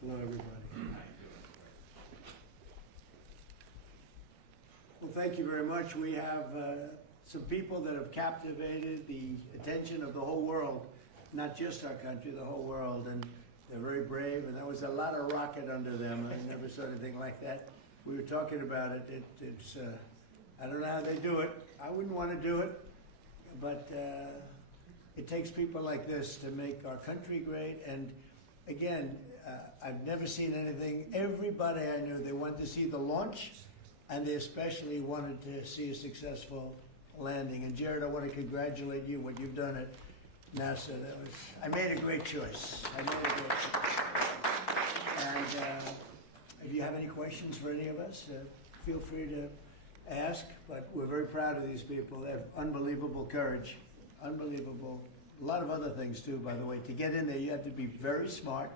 Hello, everybody. Well, thank you very much. We have some people that have captivated the attention of the whole world, not just our country, the whole world, and they're very brave, and there was a lot of rocket under them. I never saw anything like that. We were talking about it. It's I don't know how they do it. I wouldn't want to do it, but it takes people like this to make our country great. And again, I've never seen anything. Everybody I knew, they wanted to see the launch, and they especially wanted to see a successful landing. And Jared, I want to congratulate you, what you've done at NASA. I made a great choice. And if you have any questions for any of us, feel free to ask. But we're very proud of these people. They have unbelievable courage, unbelievable. A lot of other things too, by the way. To get in there, you have to be very smart,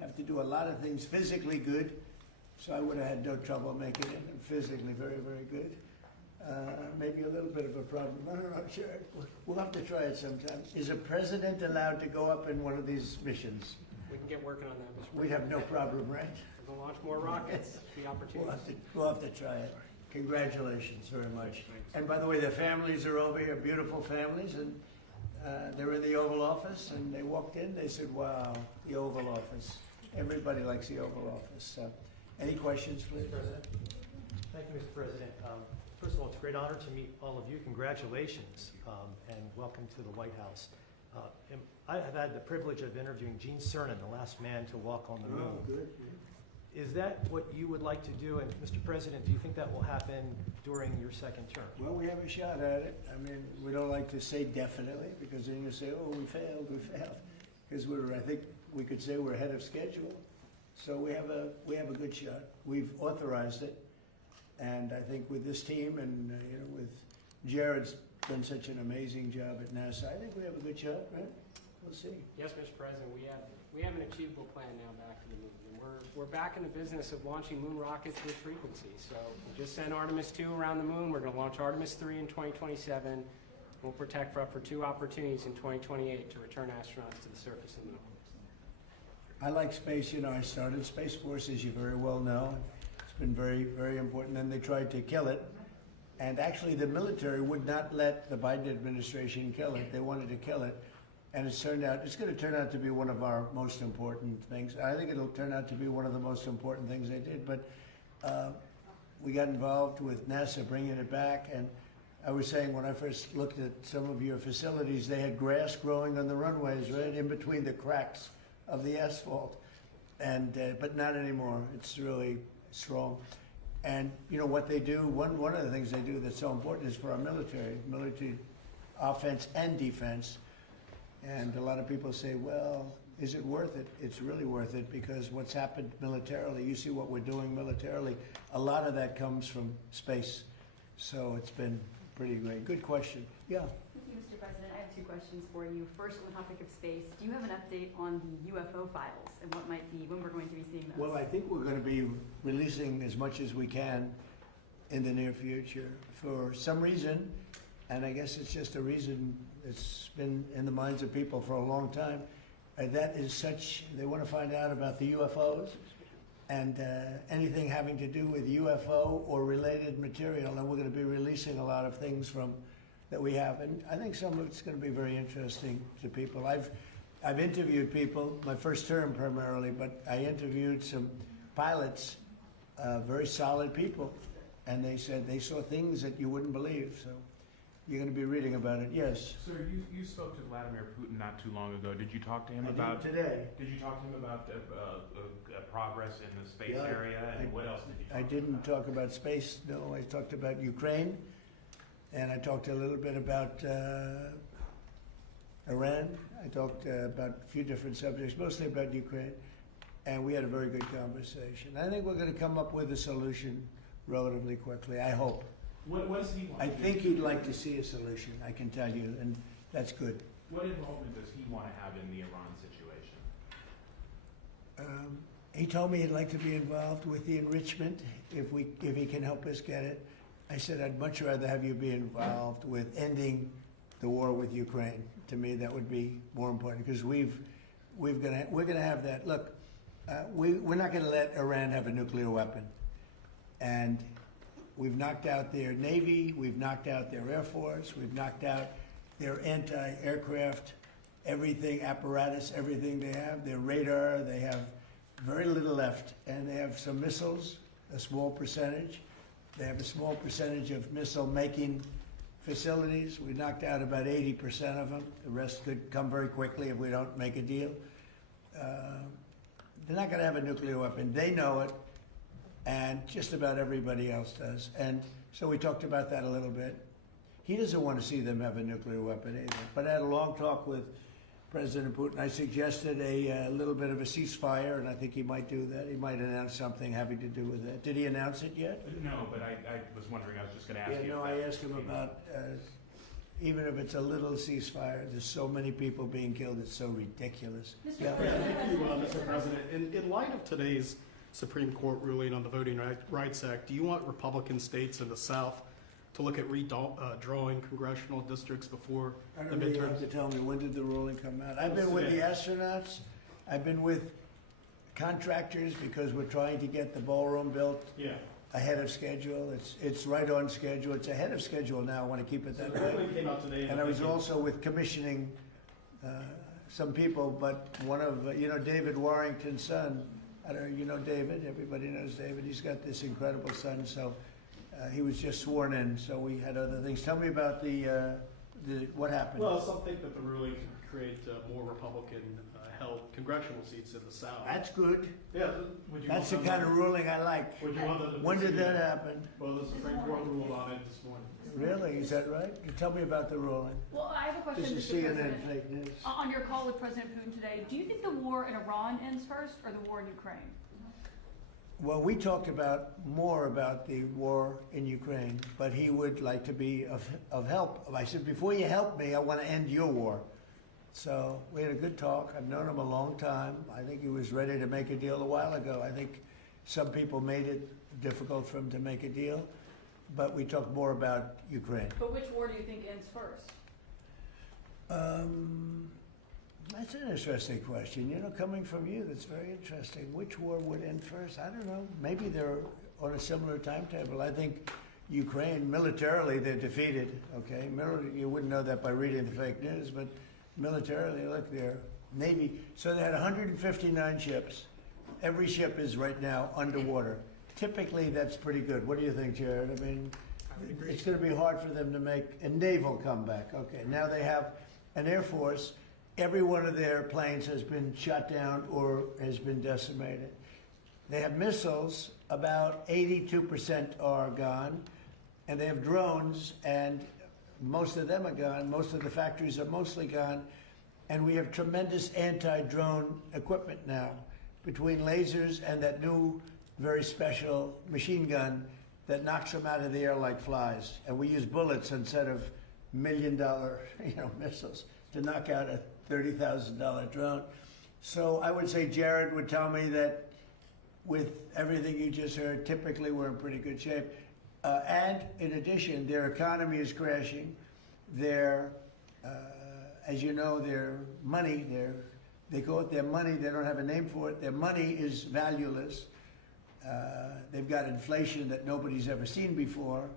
have to do a lot of things physically good. So I would have had no trouble making it. Physically very, very good. Maybe a little bit of a problem. I don't know, sure. We'll have to try it sometime. Is a president allowed to go up in one of these missions? We can get working on that, Mr. President. We'd have no problem, right? We'll launch more rockets. The opportunity. We'll have to try it. Congratulations very much. And by the way, the families are over here, beautiful families, and they're in the Oval Office, and they walked in, they said, wow, the Oval Office. Everybody likes the Oval Office. Any questions, please? Thank you, Mr. President. First of all, it's a great honor to meet all of you. Congratulations, and welcome to the White House. I have had the privilege of interviewing Gene Cernan, the last man to walk on the moon. Oh, good. Is that what you would like to do? And Mr. President, do you think that will happen during your second term? Well, we have a shot at it. I mean, we don't like to say definitely, because then you say, oh, we failed. Because I think we could say we're ahead of schedule. So we have a good shot. We've authorized it. And I think with this team and with Jared's done such an amazing job at NASA, I think we have a good shot, right? We'll see. Yes, Mr. President, we have an achievable plan now back to the moon. And we're back in the business of launching moon rockets with frequency. So we just sent Artemis II around the moon. We're going to launch Artemis III in 2027. We'll protect for up for 2 opportunities in 2028 to return astronauts to the surface of the moon. I like space. I started Space Force, as you very well know. It's been very, very important. Then they tried to kill it. And actually, the military would not let the Biden administration kill it. They wanted to kill it. And it's going to turn out to be one of our most important things. I think it'll turn out to be one of the most important things they did. But we got involved with NASA bringing it back. And I was saying when I first looked at some of your facilities, they had grass growing on the runways, right in between the cracks of the asphalt. And but not anymore. It's really strong. And what they do, one of the things they do that's so important is for our military offense and defense. And a lot of people say, well, is it worth it? It's really worth it, because what's happened militarily, you see what we're doing militarily, a lot of that comes from space. So it's been pretty great. Good question. Yeah. Thank you, Mr. President. I have 2 questions for you. First, on the topic of space, do you have an update on the UFO files and when we're going to be seeing those? Well, I think we're going to be releasing as much as we can in the near future. For some reason, and I guess it's just a reason that's been in the minds of people for a long time, that is they want to find out about the UFOs and anything having to do with UFO or related material. And we're going to be releasing a lot of things that we have. And I think some of it's going to be very interesting to people. I've interviewed people, my first term primarily, but I interviewed some pilots, very solid people, and they said they saw things that you wouldn't believe. So you're going to be reading about it. Yes. Sir, you spoke to Vladimir Putin not too long ago. Did you talk to him about today? Did you talk to him about progress in the space area, and what else did you talk I didn't talk about space. No, I talked about Ukraine, and I talked a little bit about Iran. I talked about a few different subjects, mostly about Ukraine, and we had a very good conversation. I think we're going to come up with a solution relatively quickly, I hope. What does he want? I think he'd like to see a solution, I can tell you, and that's good. What involvement does he want to have in the Iran situation? He told me he'd like to be involved with the enrichment if he can help us get it. I said I'd much rather have you be involved with ending the war with Ukraine. To me, that would be more important, because we're gonna have that. Look, We're not going to let Iran have a nuclear weapon. And we've knocked out their Navy, we've knocked out their Air Force, we've knocked out their anti-aircraft, everything, apparatus, everything they have, their radar, they have very little left. And they have some missiles, a small percentage. They have a small percentage of missile-making facilities. We knocked out about 80% of them. The rest could come very quickly if we don't make a deal. They're not going to have a nuclear weapon. They know it, and just about everybody else does. And so we talked about that a little bit. He doesn't want to see them have a nuclear weapon either. But I had a long talk with President Putin. I suggested a little bit of a ceasefire, and I think he might do that. He might announce something having to do with that. Did he announce it yet? No, but I was wondering, I was just going to ask you. Yeah, no, I asked him about, even if it's a little ceasefire, there's so many people being killed, it's so ridiculous. Mr. Yeah. President. Thank you, Mr. President. In light of today's Supreme Court ruling on the Voting Rights Act, do you want Republican states in the South to look at redrawing congressional districts before I the don't know, you have midterms? to tell me, when did the ruling come out? I've been with the astronauts, I've been with contractors because we're trying to get the ballroom built Yeah. ahead of schedule. It's right on schedule. It's ahead of schedule now. I want to keep it that The way. ruling came out today. And I was also with commissioning some people, but one of, David Warrington's son, I don't know, you know David, everybody knows David. He's got this incredible son, so he was just sworn in, so we had other things. Tell me about what happened. Well, some think that the ruling could create more Republican-held congressional seats in the South. That's good. Yeah, would you That's the want kind them- of ruling I like. Would you want them to When did proceed? that happen? Well, the Supreme Court ruled on it this morning. Really? Is that right? Tell me about the ruling. Well, I have a question, This is Mr. CNN President. fake news. On your call with President Putin today, do you think the war in Iran ends first or the war in Ukraine? Well, we talked more about the war in Ukraine, but he would like to be of help. I said, before you help me, I want to end your war. So we had a good talk. I've known him a long time. I think he was ready to make a deal a while ago. I think some people made it difficult for him to make a deal, but we talked more about Ukraine. But which war do you think ends first? That's an interesting question. Coming from you, that's very interesting. Which war would end first? I don't know. Maybe they're on a similar timetable. I think Ukraine, militarily, they're defeated, okay? You wouldn't know that by reading the fake news, but militarily, look, their Navy. So they had 159 ships. Every ship is right now underwater. Typically, that's pretty good. What do you think, Jared? I mean, it's going to be hard for them to make a naval comeback. Okay, now they have an Air Force. Every one of their planes has been shot down or has been decimated. They have missiles, about 82% are gone, and they have drones, and most of them are gone. Most of the factories are mostly gone, and we have tremendous anti-drone equipment now, between lasers and that new, very special machine gun that knocks them out of the air like flies. And we use bullets instead of $1 million, missiles to knock out a $30,000 drone. So I would say Jared would tell me that with everything you just heard, typically we're in pretty good shape. And in addition, their economy is crashing. Their, as you know, their money, they call it their money, they don't have a name for it. Their money is valueless. They've got inflation that nobody's ever seen before.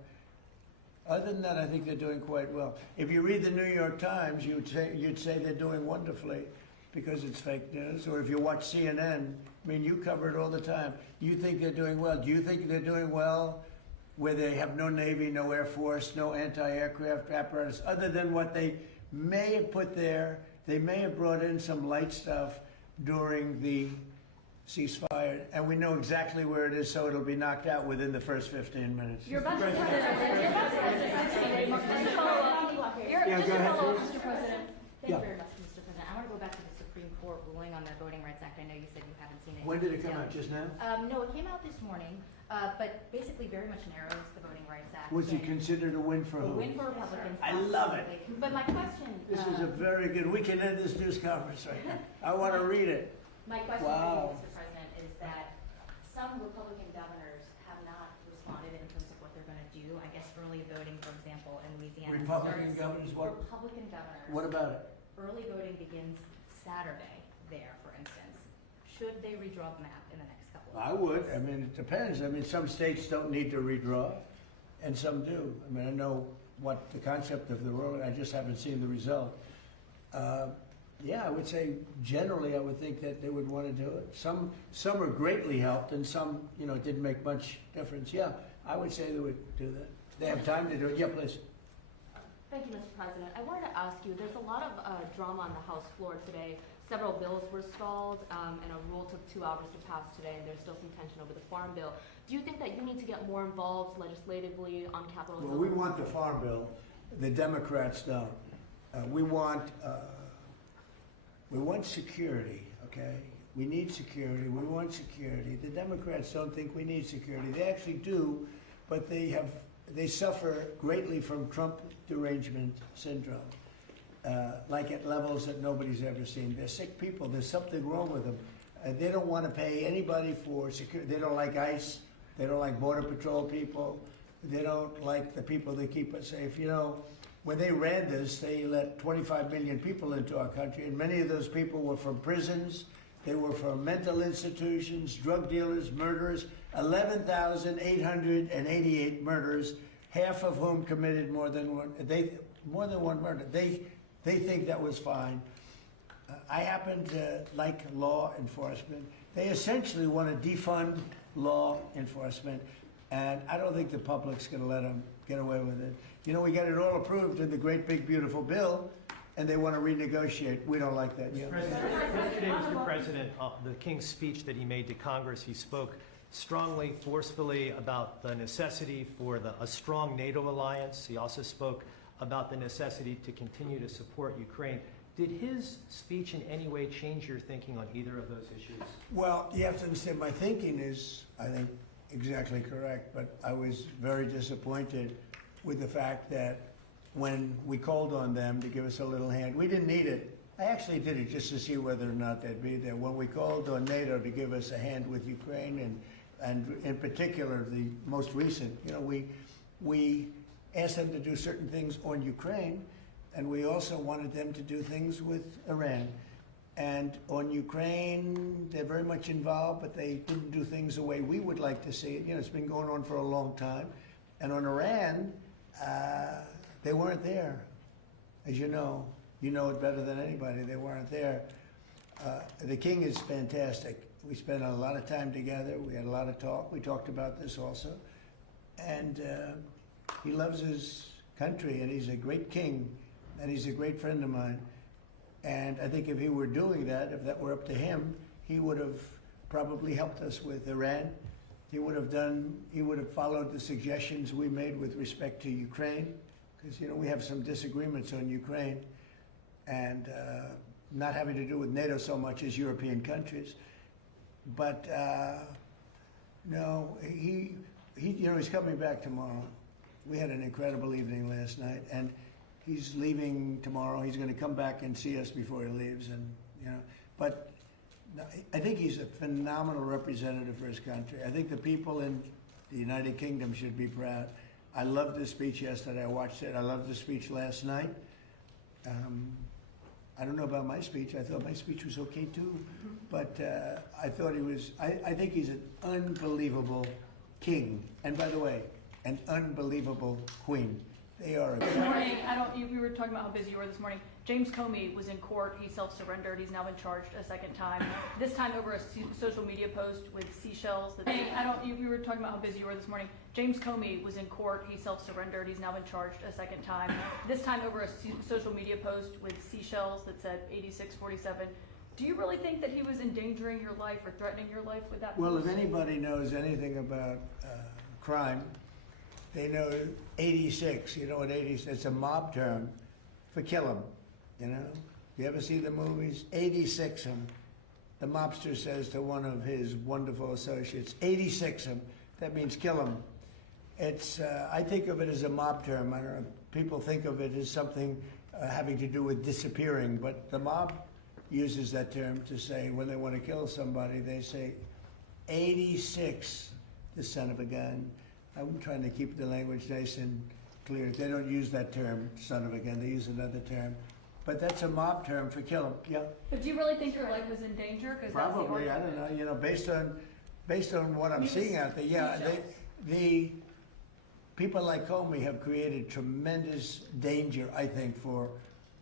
Other than that, I think they're doing quite well. If you read the New York Times, you'd say they're doing wonderfully because it's fake news. Or if you watch CNN, I mean, you cover it all the time. You think they're doing well. Do you think they're doing well where they have no Navy, no Air Force, no anti-aircraft apparatus, other than what they may have put there? They may have brought in some light stuff during the ceasefire, and we know exactly where it is, so it'll be knocked out within the first 15 minutes. You're about to Mr. President. Thank you very much, Mr. President. I want to go back to the Supreme Court ruling on the Voting Rights Act. I know you said you haven't seen it. When did it come out, just now? No, it came out this morning, but basically very much narrows the Voting Rights Act. Was it considered a win for a who? win for Republicans? I love it. absolutely. But my question... This is a very good, we can end this news conference right now. I want to read it. My question Wow. for you, Mr. President, is that some Republican governors have not responded in terms of what they're going to do. I guess early voting, for example, in Louisiana. Republican starts- governors, what? Republican governors. What about it? Early voting begins Saturday there, for instance. should they redraw the map in the next couple of I months? would. I mean, it depends. I mean, some states don't need to redraw, and some do. I mean, I know what the concept of the road. I just haven't seen the result. Yeah, I would say generally, I would think that they would want to do it. Some are greatly helped, and some, you know, didn't make much difference. Yeah, I would say they would do that. They have time to do it. Yeah, please. Thank you, Mr. President. I wanted to ask you, there's a lot of drama on the House floor today. Several bills were stalled, and a rule took 2 hours to pass today, and there's still some tension over the farm bill. Do you think that you need to get more involved legislatively on Capitol Hill? Well, we want the farm bill. The Democrats don't. We want security, okay? We need security. We want security. The Democrats don't think we need security. They actually do, but they suffer greatly from Trump derangement syndrome, like at levels that nobody's ever seen. They're sick people. There's something wrong with them. They don't want to pay anybody for security. They don't like ICE. They don't like Border Patrol people. They don't like the people that keep us safe. You know, when they ran this, they let 25 million people into our country, and many of those people were from prisons. They were from mental institutions, drug dealers, murderers. 11,888 murders, half of whom committed more than one murder. They think that was fine. I happen to like law enforcement. They essentially want to defund law enforcement, and I don't think the public's going to let them get away with it. You know, we got it all approved in the great big beautiful bill, and they want to renegotiate. We don't like that. Yeah. Yesterday, Mr. President, the King's speech that he made to Congress, he spoke strongly, forcefully about the necessity for a strong NATO alliance. He also spoke about the necessity to continue to support Ukraine. Did his speech in any way change your thinking on either of those issues? Well, you have to understand, my thinking is, I think, exactly correct, but I was very disappointed with the fact that when we called on them to give us a little hand, we didn't need it. I actually did it just to see whether or not they'd be there. When we called on NATO to give us a hand with Ukraine, and in particular the most recent, you know, we asked them to do certain things on Ukraine, and we also wanted them to do things with Iran. And on Ukraine, they're very much involved, but they didn't do things the way we would like to see it. You know, it's been going on for a long time. And on Iran, they weren't there. As you know it better than anybody. They weren't there. The King is fantastic. We spent a lot of time together. We had a lot of talk. We talked about this also. And he loves his country, and he's a great king, and he's a great friend of mine. And I think if he were doing that, if that were up to him, he would have probably helped us with Iran. He would have followed the suggestions we made with respect to Ukraine, because, you know, we have some disagreements on Ukraine, and not having to do with NATO so much as European countries. But no, he's coming back tomorrow. We had an incredible evening last night, and he's leaving tomorrow. He's going to come back and see us before he leaves, and but I think he's a phenomenal representative for his country. I think the people in the United Kingdom should be proud. I loved his speech yesterday. I watched it. I loved the speech last night. I don't know about my speech. I thought my speech was okay too, but I thought he was. I think he's an unbelievable king, and by the way, an unbelievable queen. They are. This morning, we were talking about how busy you were this morning. James Comey was in court. He self-surrendered. He's now been charged a second time. This time over a social media post with seashells. We were talking about how busy you were this morning. James Comey was in court. He self-surrendered. He's now been charged a second time. This time over a social media post with seashells that said 8647. Do you really think that he was endangering your life or threatening your life with that post? Well, if anybody knows anything about crime, they know 86. You know what 86? It's a mob term for kill him. You know, you ever see the movies? 86 him. The mobster says to one of his wonderful associates, 86 him. That means kill him. It's. I think of it as a mob term. I don't know. People think of it as something having to do with disappearing, but the mob uses that term to say when they want to kill somebody, they say, 86, the son of a gun. I'm trying to keep the language nice and clear. They don't use that term, son of a gun. They use another term. but that's a mob term for kill him. Yeah, But do you really think your life was in danger? 'Cause that's the probably. I argument. don't know. You know, based on what I'm He was seeing out there, yeah, seashells. the people like Comey have created tremendous danger, I think, for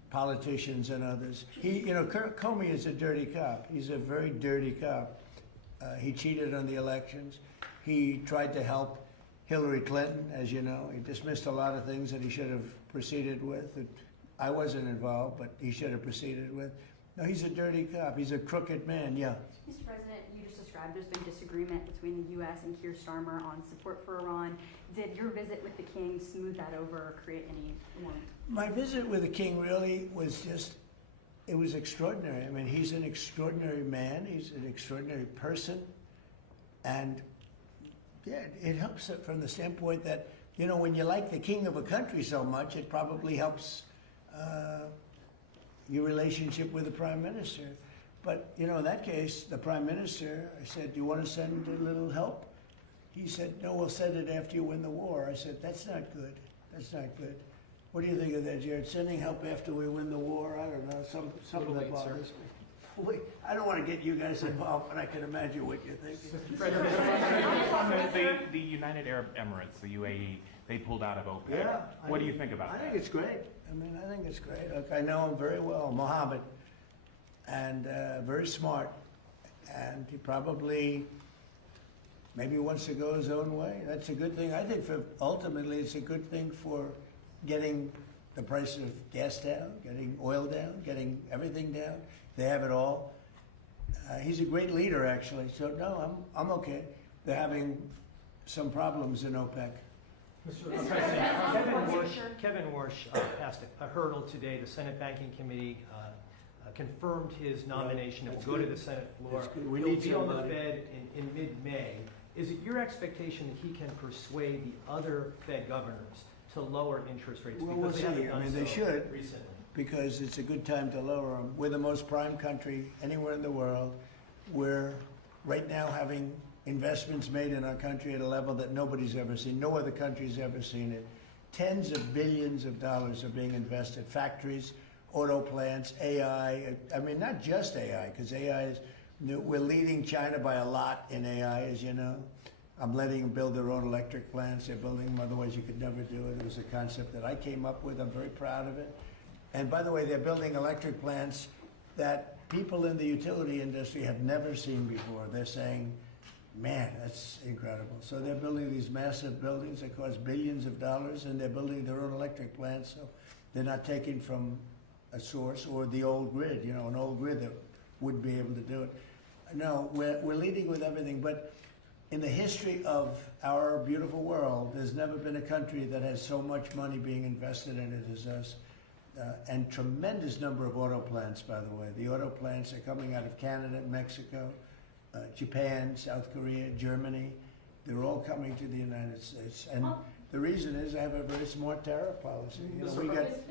politicians and others. Comey is a dirty cop. He's a very dirty cop. He cheated on the elections. He tried to help Hillary Clinton, as you know. He dismissed a lot of things that he should have proceeded with. I wasn't involved, but he should have proceeded with. No, he's a dirty cop. He's a crooked man, yeah. Mr. President, you just described there's been disagreement between the U.S. and Keir Starmer on support for Iran. Did your visit with the king smooth that over or create any warmth? My visit with the king really was it was extraordinary. I mean, he's an extraordinary man. He's an extraordinary person. And yeah, it helps from the standpoint that, when you like the king of a country so much, it probably helps your relationship with the prime minister. But, in that case, the prime minister, I said, do you want to send a little help? He said, no, we'll send it after you win the war. I said, that's not good. That's not good. What do you think of that, Jared? Sending help after we win the war? I don't know. Something that bothers me. Wait, I don't want to get you guys involved, but I can imagine what you're thinking. The United Arab Emirates, the UAE, they pulled out of OPEC. Yeah. What do you think about that? I think it's great. I think it's great. Look, I know him very well, Mohammed, and very smart. And he probably maybe wants to go his own way. That's a good thing. I think ultimately it's a good thing for getting the price of gas down, getting oil down, getting everything down. They have it all. He's a great leader, actually. So no, I'm okay. They're having some problems in OPEC. Mr. President, Kevin Warsh passed a hurdle today. The Senate Banking Committee confirmed his nomination. It will go to the Senate floor. We He'll need be on the somebody. Fed in mid-May. Is it your expectation that he can persuade the other Fed governors to lower interest rates? Well, we'll Because they see. haven't done They so should, recently. because it's a good time to lower them. We're the most prime country anywhere in the world. We're right now having investments made in our country at a level that nobody's ever seen. No other country's ever seen it. Tens of billions of dollars are being invested. Factories, auto plants, AI. Not just AI, because AI is, we're leading China by a lot in AI, as you know. I'm letting them build their own electric plants. They're building them, otherwise you could never do it. It was a concept that I came up with. I'm very proud of it. And by the way, they're building electric plants that people in the utility industry have never seen before. They're saying, man, that's incredible. So they're building these massive buildings that cost billions of dollars, and they're building their own electric plants. So they're not taking from a source or the old grid, an old grid that would be able to do it. No, we're leading with everything. But in the history of our beautiful world, there's never been a country that has so much money being invested in it as us. And tremendous number of auto plants, by the way. The auto plants are coming out of Canada, Mexico, Japan, South Korea, Germany. They're all coming to the United States. And the reason is I have a very smart tariff policy.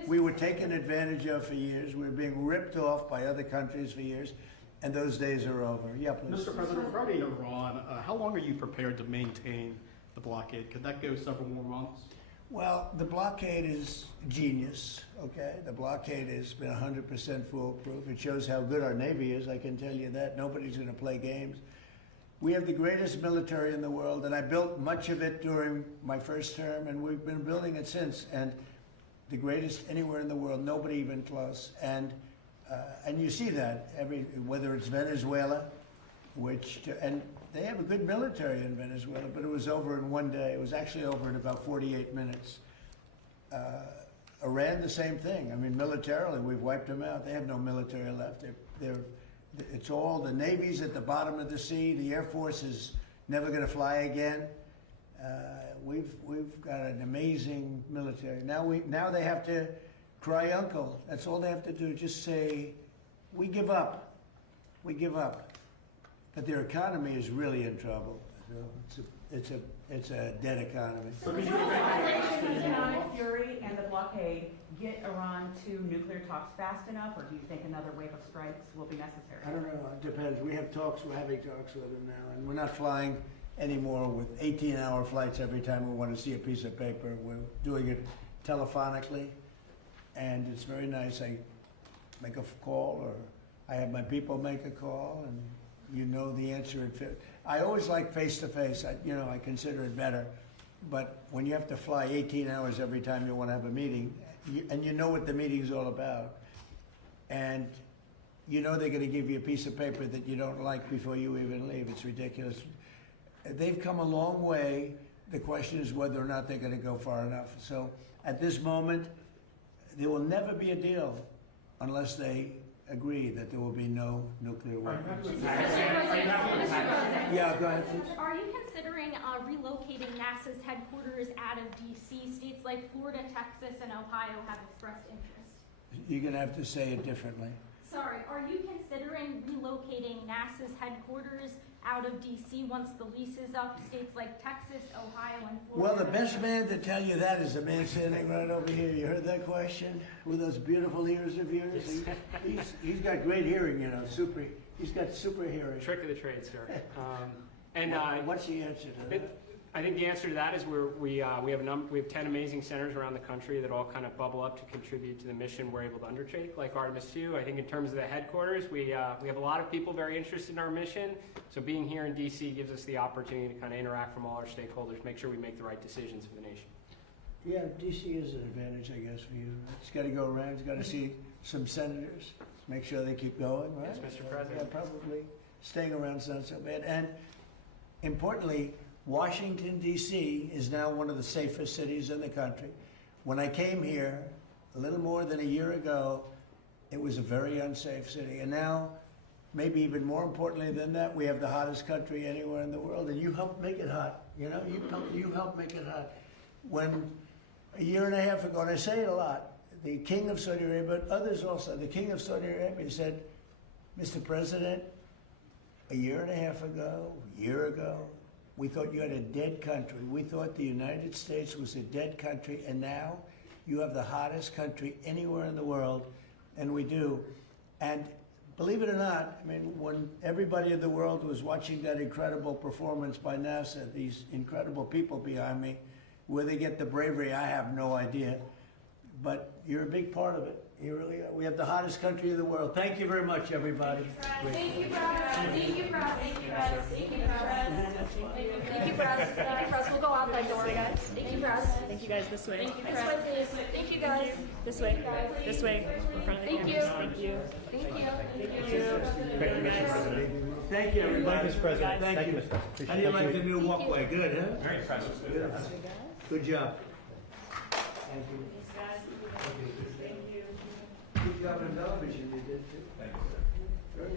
We were taken advantage of for years. We were being ripped off by other countries for years. And those days are over. Yeah, please. Mr. President, regarding Iran, how long are you prepared to maintain the blockade? Could that go several more months? Well, the blockade is genius, okay? The blockade has been 100% foolproof. It shows how good our Navy is, I can tell you that. Nobody's going to play games. We have the greatest military in the world, and I built much of it during my first term, and we've been building it since. And the greatest anywhere in the world, nobody even close. And you see that, whether it's Venezuela, and they have a good military in Venezuela, but it was over in one day. It was actually over in about 48 minutes. Iran, the same thing. Militarily, we've wiped them out. They have no military left. It's all the Navy's at the bottom of the sea. The Air Force is never going to fly again. We've got an amazing military. Now they have to cry uncle. That's all they have to do. Just say, we give up. We give up. But their economy is really in trouble. It's a dead economy. So does the economic fury and the blockade get Iran to nuclear talks fast enough, or do you think another wave of strikes will be necessary? I don't know. It depends. We're having talks with them now, and we're not flying anymore with 18-hour flights every time we want to see a piece of paper. We're doing it telephonically, and it's very nice. make a call, or I have my people make a call, and you know the answer. I always like face-to-face. I consider it better. But when you have to fly 18 hours every time you want to have a meeting, and you know what the meeting's all about, and you know they're going to give you a piece of paper that you don't like before you even leave. It's ridiculous. They've come a long way. The question is whether or not they're going to go far enough. So at this moment, there will never be a deal unless they agree that there will be no nuclear weapons. Yeah, go ahead, please. Are you considering relocating NASA's headquarters out of D.C.? States like Florida, Texas, and Ohio have expressed interest. You're going to have to say it differently. Sorry, are you considering relocating NASA's headquarters out of D.C. once the lease is up? States like Texas, Ohio, and Florida. Well, the best man to tell you that is the man sitting right over here. You heard that question? With those beautiful ears of yours? He's got great hearing, you know, he's got super hearing. Trick of the trade, sir. What's the answer to that? I think the answer to that is we have 10 amazing centers around the country that all kind of bubble up to contribute to the mission we're able to undertake, like Artemis II. I think in terms of the headquarters, we have a lot of people very interested in our mission. So being here in D.C. gives us the opportunity to kind of interact from all our stakeholders, make sure we make the right decisions for the nation. Yeah, D.C. is an advantage, I guess, for you. It's got to go around. It's got to see some senators, make sure they keep going, right? Yes, Mr. President. Yeah, probably. Staying around's not so bad. And importantly, Washington, D.C. is now one of the safest cities in the country. When I came here a little more than a year ago, it was a very unsafe city. And now, maybe even more importantly than that, we have the hottest country anywhere in the world. And you helped make it hot. You know, you helped make it hot. When a year and a half ago, and I say it a lot, the King of Saudi Arabia, but others also, the King of Saudi Arabia said, Mr. President, a year and a half ago, we thought you had a dead country. We thought the United States was a dead country, and now you have the hottest country anywhere in the world, and we do. And believe it or not, I mean, when everybody in the world was watching that incredible performance by NASA, these incredible people behind me, where they get the bravery, I have no idea. But you're a big part of it. You really are. We have the hottest country in the world. Thank you very much, everybody. Thank you, Brad. Thank you, Brad. Thank you, Brad. Thank you, Brad. Thank you, Brad. Thank you, Brad. We'll go out that door, guys. Thank you, Brad. Thank you guys. This way. Thank you, Brad. Thank you, guys. This way. This way. In front of the Thank you. cameras. Thank you. Thank you. Thank you. Thank you, everybody. Thank you, Mr. President. Thank you. Mr. President. How do you like the new walkway? Good, huh? Very impressive. Good job. Thank you. Good job on television you did too. Thank you, sir. Very